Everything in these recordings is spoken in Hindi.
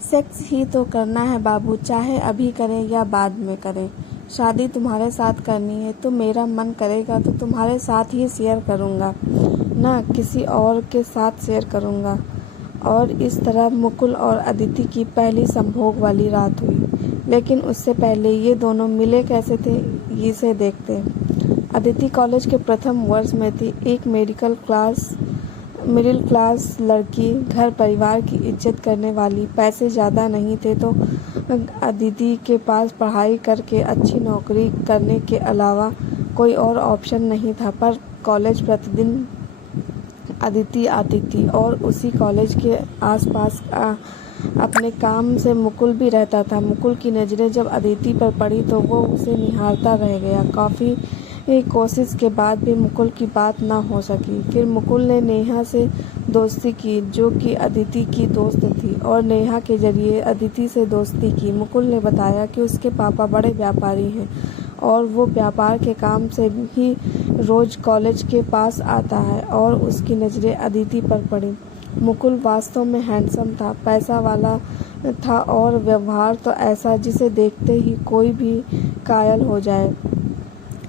सेक्स ही तो करना है बाबू, चाहे अभी करें या बाद में करें। शादी तुम्हारे साथ करनी है तो मेरा मन करेगा तो तुम्हारे साथ ही शेयर करूँगा, ना किसी और के साथ शेयर करूँगा। और इस तरह मुकुल और अदिति की पहली संभोग वाली रात हुई। लेकिन उससे पहले ये दोनों मिले कैसे थे, इसे देखते। अदिति कॉलेज के प्रथम वर्ष में थी। एक मिडिल क्लास लड़की, घर परिवार की इज्जत करने वाली। पैसे ज़्यादा नहीं थे तो अदिति के पास पढ़ाई करके अच्छी नौकरी करने के अलावा कोई और ऑप्शन नहीं था। पर कॉलेज प्रतिदिन अदिति आती थी और उसी कॉलेज के आसपास अपने काम से मुकुल भी रहता था। मुकुल की नज़रें जब अदिति पर पड़ी तो वो उसे निहारता रह गया। काफ़ी कोशिश के बाद भी मुकुल की बात ना हो सकी। फिर मुकुल ने नेहा से दोस्ती की, जो कि अदिति की दोस्त थी, और नेहा के जरिए अदिति से दोस्ती की। मुकुल ने बताया कि उसके पापा बड़े व्यापारी हैं और वो व्यापार के काम से ही रोज़ कॉलेज के पास आता है, और उसकी नज़रें अदिति पर पड़ी। मुकुल वास्तव में हैंडसम था, पैसा वाला था और व्यवहार तो ऐसा जिसे देखते ही कोई भी कायल हो जाए।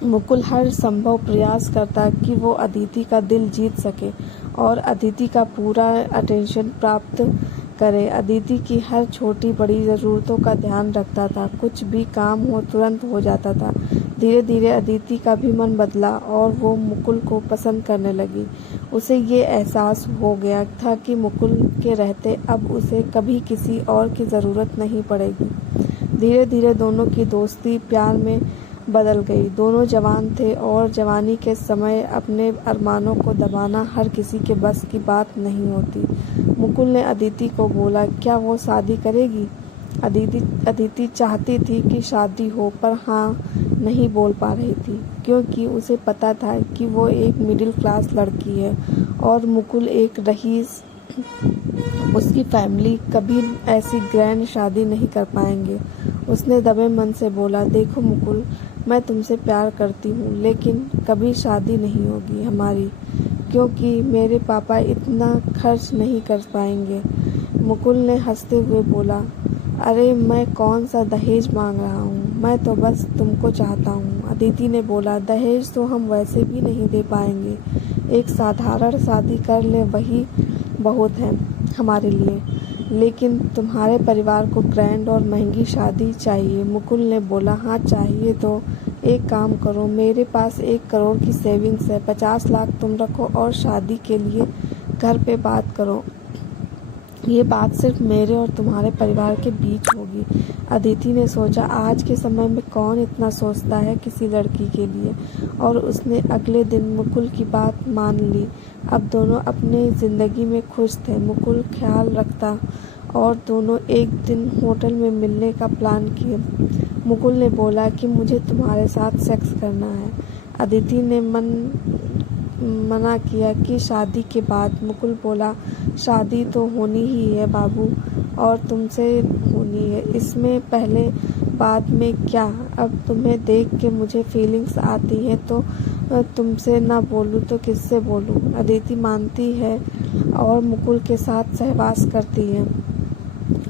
मुकुल हर संभव प्रयास करता कि वो अदिति का दिल जीत सके और अदिति का पूरा अटेंशन प्राप्त करे। अदिति की हर छोटी बड़ी ज़रूरतों का ध्यान रखता था। कुछ भी काम हो तुरंत हो जाता था। धीरे धीरे अदिति का भी मन बदला और वो मुकुल को पसंद करने लगी। उसे ये एहसास हो गया था कि मुकुल के रहते अब उसे कभी किसी और की ज़रूरत नहीं पड़ेगी। धीरे धीरे दोनों की दोस्ती प्यार में बदल गई। दोनों जवान थे और जवानी के समय अपने अरमानों को दबाना हर किसी के बस की बात नहीं होती। मुकुल ने अदिति को बोला, क्या वो शादी करेगी? अदिति चाहती थी कि शादी हो, पर हाँ नहीं बोल पा रही थी, क्योंकि उसे पता था कि वो एक मिडिल क्लास लड़की है और मुकुल एक रईस। उसकी फैमिली कभी ऐसी ग्रैंड शादी नहीं कर पाएंगे। उसने दबे मन से बोला, देखो मुकुल, मैं तुमसे प्यार करती हूँ, लेकिन कभी शादी नहीं होगी हमारी, क्योंकि मेरे पापा इतना खर्च नहीं कर पाएंगे। मुकुल ने हंसते हुए बोला, अरे मैं कौन सा दहेज मांग रहा हूँ, मैं तो बस तुमको चाहता हूँ। अदिति ने बोला, दहेज तो हम वैसे भी नहीं दे पाएंगे, एक साधारण शादी कर ले वही बहुत है हमारे लिए, लेकिन तुम्हारे परिवार को ग्रैंड और महंगी शादी चाहिए। मुकुल ने बोला, हाँ चाहिए तो एक काम करो, मेरे पास 1 करोड़ की सेविंग्स है, 50 लाख तुम रखो और शादी के लिए घर पे बात करो। ये बात सिर्फ मेरे और तुम्हारे परिवार के बीच होगी। अदिति ने सोचा, आज के समय में कौन इतना सोचता है किसी लड़की के लिए, और उसने अगले दिन मुकुल की बात मान ली। अब दोनों अपने ज़िंदगी में खुश थे। मुकुल ख्याल रखता और दोनों एक दिन होटल में मिलने का प्लान किए। मुकुल ने बोला कि मुझे तुम्हारे साथ सेक्स करना है। अदिति ने मना किया कि शादी के बाद। मुकुल बोला, शादी तो होनी ही है बाबू, और तुमसे होनी है, इसमें पहले बाद में क्या। अब तुम्हें देख के मुझे फीलिंग्स आती हैं, तो तुमसे ना बोलूँ तो किससे बोलूँ। अदिति मानती है और मुकुल के साथ सहवास करती है,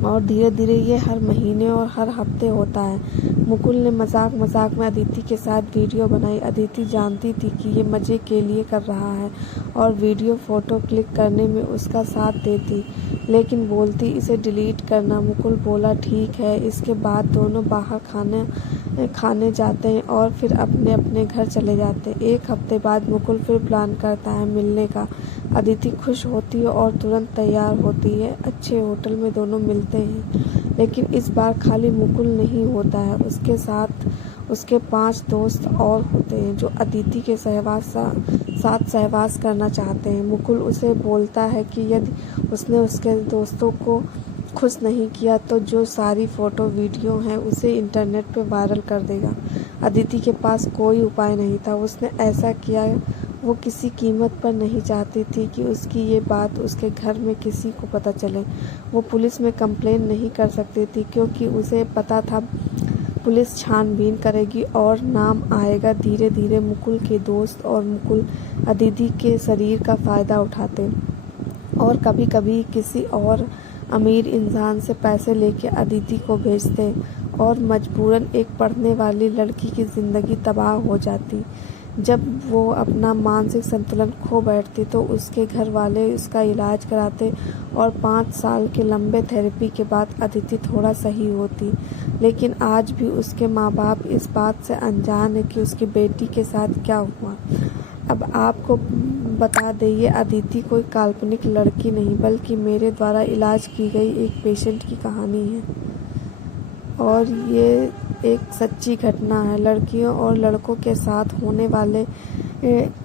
और धीरे धीरे ये हर महीने और हर हफ्ते होता है। मुकुल ने मजाक मजाक में अदिति के साथ वीडियो बनाई। अदिति जानती थी कि ये मज़े के लिए कर रहा है और वीडियो फ़ोटो क्लिक करने में उसका साथ देती, लेकिन बोलती इसे डिलीट करना। मुकुल बोला, ठीक है। इसके बाद दोनों बाहर खाने जाते हैं और फिर अपने अपने घर चले जाते हैं। 1 हफ्ते बाद मुकुल फिर प्लान करता है मिलने का। अदिति खुश होती है और तुरंत तैयार होती है। अच्छे होटल में दोनों मिलते हैं, लेकिन इस बार खाली मुकुल नहीं होता है, उसके साथ उसके 5 दोस्त और होते हैं जो अदिति के साथ सहवास करना चाहते हैं। मुकुल उसे बोलता है कि यदि उसने उसके दोस्तों को खुश नहीं किया तो जो सारी फ़ोटो वीडियो हैं उसे इंटरनेट पे वायरल कर देगा। अदिति के पास कोई उपाय नहीं था। उसने ऐसा किया, वो किसी कीमत पर नहीं चाहती थी कि उसकी ये बात उसके घर में किसी को पता चले। वो पुलिस में कंप्लेन नहीं कर सकती थी, क्योंकि उसे पता था पुलिस छानबीन करेगी और नाम आएगा। धीरे धीरे मुकुल के दोस्त और मुकुल अदिति के शरीर का फ़ायदा उठाते और कभी कभी किसी और अमीर इंसान से पैसे लेके अदिति को भेजते और मजबूरन एक पढ़ने वाली लड़की की ज़िंदगी तबाह हो जाती। जब वो अपना मानसिक संतुलन खो बैठती तो उसके घर वाले उसका इलाज कराते और 5 साल के लंबे थेरेपी के बाद अदिति थोड़ा सही होती। लेकिन आज भी उसके माँ बाप इस बात से अनजान है कि उसकी बेटी के साथ क्या हुआ। अब आपको बता दें, ये अदिति कोई काल्पनिक लड़की नहीं बल्कि मेरे द्वारा इलाज की गई एक पेशेंट की कहानी है और ये एक सच्ची घटना है। लड़कियों और लड़कों के साथ होने वाले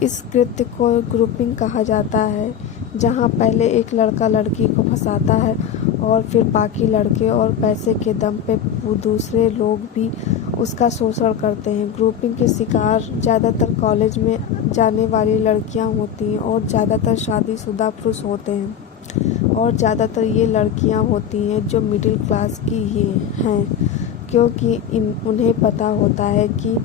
इस कृत्य को ग्रुपिंग कहा जाता है, जहां पहले एक लड़का लड़की को फंसाता है और फिर बाकी लड़के और पैसे के दम पे दूसरे लोग भी उसका शोषण करते हैं। ग्रुपिंग के शिकार ज़्यादातर कॉलेज में जाने वाली लड़कियां होती हैं और ज़्यादातर शादीशुदा पुरुष होते हैं और ज़्यादातर ये लड़कियां होती हैं जो मिडिल क्लास की ही हैं, क्योंकि उन्हें पता होता है कि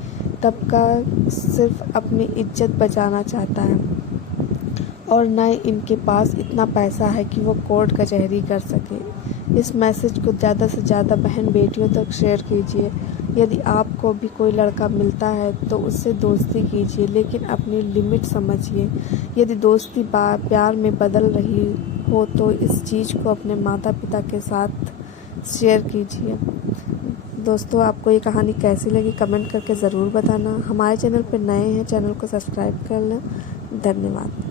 तबका सिर्फ अपनी इज्जत बचाना चाहता है और न इनके पास इतना पैसा है कि वो कोर्ट कचहरी कर सके। इस मैसेज को ज़्यादा से ज़्यादा बहन बेटियों तक शेयर कीजिए। यदि आपको भी कोई लड़का मिलता है तो उससे दोस्ती कीजिए, लेकिन अपनी लिमिट समझिए। यदि दोस्ती प्यार में बदल रही हो तो इस चीज़ को अपने माता पिता के साथ शेयर कीजिए। दोस्तों, आपको ये कहानी कैसी लगी कमेंट करके ज़रूर बताना। हमारे चैनल पर नए हैं, चैनल को सब्सक्राइब कर लें। धन्यवाद।